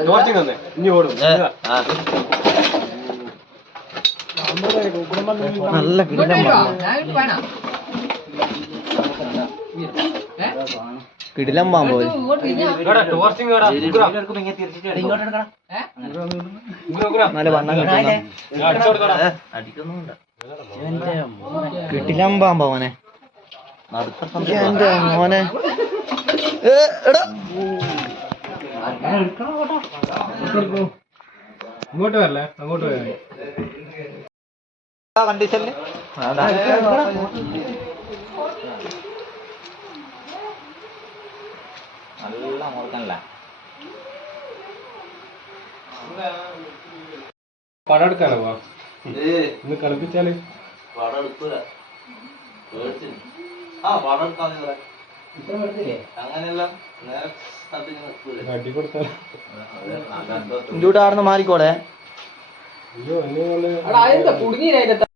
ഇനി ഓടുന്നു നല്ല കിടിലം പാമ്പോ നല്ല വണ്ണം കിട്ടിലം പാമ്പോ മോനെ മോനെ എടാ അങ്ങോട്ട് വരല്ലേ അങ്ങോട്ട് വരാം പടം എടുക്കാനോ ഇന്ന് കളിപ്പിച്ചാല് പടം എടുക്കൂല ആ പടം എടുക്കാതെ ഇഞ്ചൂട്ടാർന്ന് മാറിക്കോളെ